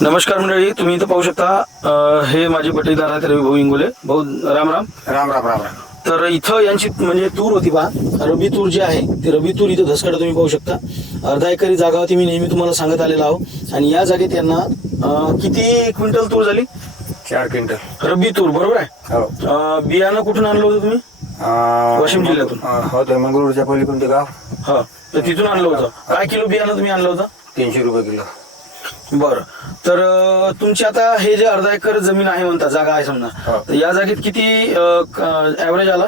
नमस्कार मंडळी तुम्ही इथं पाहू शकता अं, हे माझे पटीदार आहेत रवी भाऊ इंगोले. भाऊ राम राम. राम राम राम राम. तर इथं यांची म्हणजे तूर होती पहा रबी तूर जी आहे ती रबी तूर इथं धसकडं तुम्ही पाहू शकता. अर्धा एकरी जागा होती मी नेहमी तुम्हाला सांगत आलेला आहो. आणि या जागेत यांना अं, किती क्विंटल तूर झाली? चार क्विंटल. रब्बी तूर बरोबर आहे? हो. अं, बियाणं कुठून आणलं होतं तुम्ही? अं, वाशिम जिल्ह्यातून? अं, हो ते मंगळूरच्या पलीकडून ते गाव. हा तर तिथून आणलं होतं. काय किलो बियाणं तुम्ही आणलं होतं? तीनशे रुपये किलो. बरं. तर अं, तुमची आता हे जे अर्धा एकर जमीन आहे म्हणता जागा आहे समजा. हो. तर या जागेत किती ऍव्हरेज आला?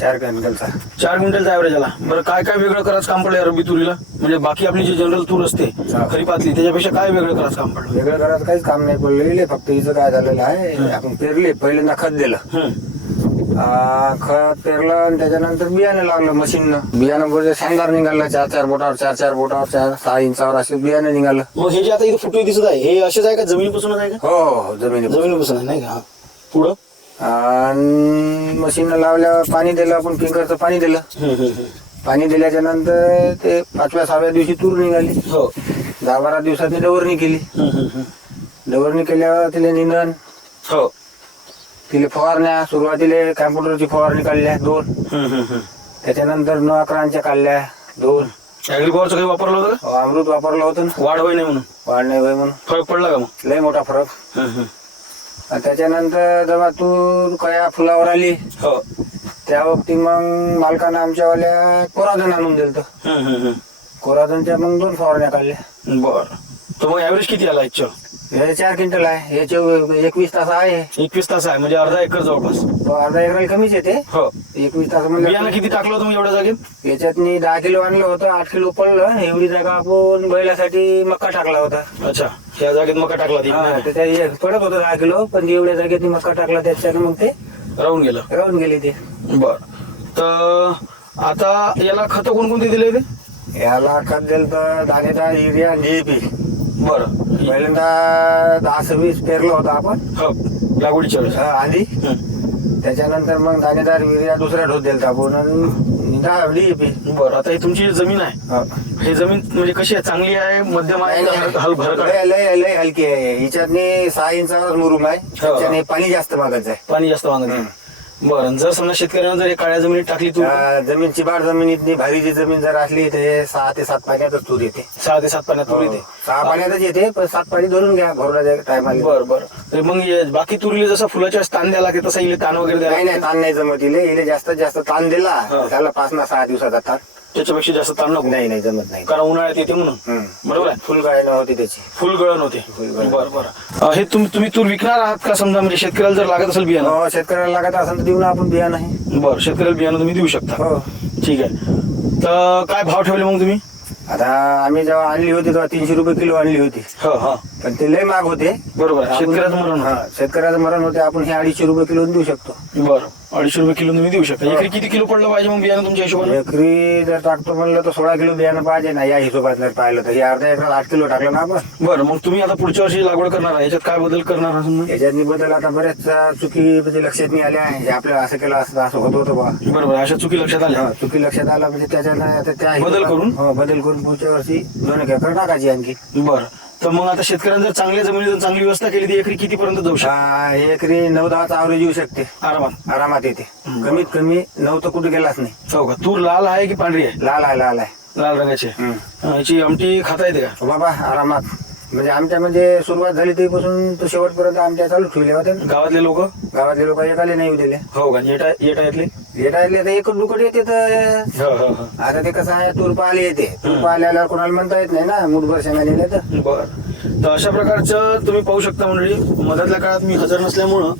चार क्विंटलचा. चार क्विंटलचा ऍव्हरेज आला. बरं काय काय वेगळं करायचं काम पडलं रब्बी तुरीला? म्हणजे बाकी आपली जी जनरल तूर असते हा. खरीपातली त्याच्यापेक्षा काय वेगळं करायचं काम पडलं? वेगळं करायचं काहीच काम नाही पडलेलं. फक्त हिचं काय झालेलं आहे आपण पेरले पहिल्यांदा खत दिलं. हम्म. खत पेरलं आणि त्याच्यानंतर बियाणं लावलं मशीननं बियाणं म्हणजे शानदार निघालं चार चार बोटावर चार चार बोटावर चार सहा इंचावर असे बियाणं निघालं. मग हे जे आता इथे फुटवे दिसत आहे हे असेच आहे का जमिनीपासूनच आहे का? हो हो जमिनी जमिनीपासून आहे नाही का? हा. पुढं आणि मशीननं लावल्यावर पाणी दिलं आपण पिंकरचं पाणी दिलं. हम्म, हम्म, हम्म. पाणी दिल्याच्या नंतर ते पाचव्या सहाव्या दिवशी तूर निघाली. हो. दहा बारा दिवसात डवरणी केली. हम्म, हम्म, हम्म. डवरणी केल्यावर तिला निंदन. हो. तिला फवारण्या सुरुवातीला कॅम्प्युटरची फवारणी काढल्या दोन. त्याच्यानंतर न अकरांच्या काढल्या दोन. ऍग्रिकॉरचं काही वापरलं होतं का? अमृत वापरलं होतं ना. वाढ होई नाही म्हणून. वाढ नाही होय म्हणून. फरक पडला का मग? लय मोठा फरक. आणि त्याच्यानंतर जेव्हा तूर कया फुलावर आली. हो. त्या वक्ती मग मालकानं आमच्यावाल्या कोराधन आणून दिलं. कोराधनच्या मग दोन फवारण्या काढल्या. बर. तर मग ऍव्हरेज किती आला याच्या हे चार क्विंटल आहे. याचे एकवीस तास आहे. एकवीस तास आहे म्हणजे अर्धा एकर जवळपास. तो अर्धा एकराला कमीच येते हो. एकवीस तास बियाणं किती टाकलं होतं मग एवढ्या जागेत? याच्यात मी दहा किलो आणलं होतं आठ किलो पडलं. एवढी जागा आपण बैलासाठी मक्का टाकला होता. अच्छा या जागेत मका टाकला ती. हा, हे पडत होतं दहा किलो पण एवढ्या जागेत मी मक्का टाकला त्याच्यानं मग ते राहून गेलं. राहून गेले ते. बर. तर आता याला खत कोणकोणते दिले होते याला खत दिलं तर दाणेदार युरिया डीएपी बर. पहिल्यांदा दहा सव्वीस पेरलं होतं आपण. हो लागवडीच्या वेळेस. हा, आधी. त्याच्यानंतर मग दाणेदार युरिया दुसरा डोस दिलता आपण आणि दहा डीएपी बरं आता ही तुमची जी जमीन आहे हे. जमीन म्हणजे कशी आहे? चांगली आहे मध्यम आहे का हल- हल भरकट आहे? लय लय लय हलकी आहे. हिच्यातनी सहा इंचावर मुरुम आहे. हो. त्याच्याने पाणी जास्त मागत आहे पाणी जास्त आहे बरं जर समजा शेतकऱ्यानं जर हे काळ्या जमिनीत टाकली तू? अं, जमीन चिबाड जमिनीतनी भारीची जमीन जर असली तर हे सहा ते सात पाण्यातच तूर येते. सहा ते सात पाण्यात तूर येते. सहा पाण्यातच येते पण सात पाणी धरून घ्या भरला टायमाला बर बर. तर मग हे बाकी तुरीला जसं फुलाच्या वेळेस ताण द्यायला लागते तसं इले ताण वगैरे द्यायला नाही नाही ताण नाही जमत. इले इले जास्तीत जास्त ताण दिला हा. त्याला पाच ना सहा दिवसाचा ताण. त्याच्यापेक्षा जास्त ताण नको. नाही नाही जमत नाही. कारण उन्हाळ्यात येते म्हणून. बरोबर आहे? फुल गाळण होती त्याची. फुल गळण होते. फुलगळण. बरं बरं. अं, हे तुम्ही तुम्ही तूर विकणार आहात का समजा? म्हणजे शेतकऱ्याला जर लागत असेल बियाणं? हो, शेतकऱ्याला लागत असेल तर देऊ ना आपण बिया नाही बरं शेतकऱ्याला बियाणं तुम्ही देऊ शकता. हो. ठीक आहे. तर काय भाव ठेवले मग तुम्ही? आता आम्ही जेव्हा आणली होती तेव्हा तीनशे रुपये किलो आणली होती. हो हा. पण ते लय महाग होते. बरोबर आहे. आपण- शेतकऱ्याचं मरण हा, शेतकऱ्याचं मरण होते. आपण हे अडीचशे रुपये किलो देऊ शकतो. बरं. अडीचशे रुपये किलो तुम्ही देऊ शकता. एकरी किती किलो पडलं पाहिजे मग बियाणं तुमच्या हिशोबाने? एकरी जर टाकतो म्हणलं तर सोळा किलो बियाणं पाहिजे ना या हिशोबात जर पाहिलं तर. हे अर्धा एकरात आठ किलो टाकलं ना आपण. बरं मग तुम्ही आता पुढच्या वर्षी लागवड करणार आहे. याच्यात काय बदल करणार आहात समजा याच्यातनी बदल आता बऱ्याच चुकी म्हणजे लक्षात नाही आल्या. हे आपल्याला असं केलं असं असं होत होतं बा बरोबर अशा चुकी लक्षात आल्या. चुकी लक्षात आला म्हणजे त्याच्यानं आता त्या बदल हिशोबात- करून? हो बदल करून पुढच्या वर्षी दोन एक एकर टाकायची आणखी. बरं. तर मग आता शेतकऱ्यांनी जर चांगल्या जमिनीत चांगली व्यवस्था केली ती एकरी किती पर्यंत जाऊ शकते? हा, एकरी नऊ दहाचा आवरेज येऊ शकते. आरामात? आरामात येते. कमीत कमी नऊ तर कुठे गेलाच नाही. हो का तूर लाल आहे की पांढरी आहे? लाल आहे लाल आहे. लाल रंगाची. आहे. हम्म. अं, याची आमटी खाता येते का? बाबा आरामात. म्हणजे आमच्या म्हणजे सुरुवात झाली तेपासून तो शेवटपर्यंत आमच्या चालू ठेवले होते. ना. गावातले लोक? गावातले लोक एकाले नाही येऊ दिले. हो का? येटा येटा येतले येटायले तर एक दुकट येते तर हो हो हो. आता ते कसं आहे तूर पाले येते. तूर पाले आल्यावर कोणाला म्हणता येत नाही ना मुठभर शेंगा नेले तर. बर. तर अशा प्रकारचं तुम्ही पाहू शकता मंडळी. मधातल्या काळात मी हजर नसल्यामुळं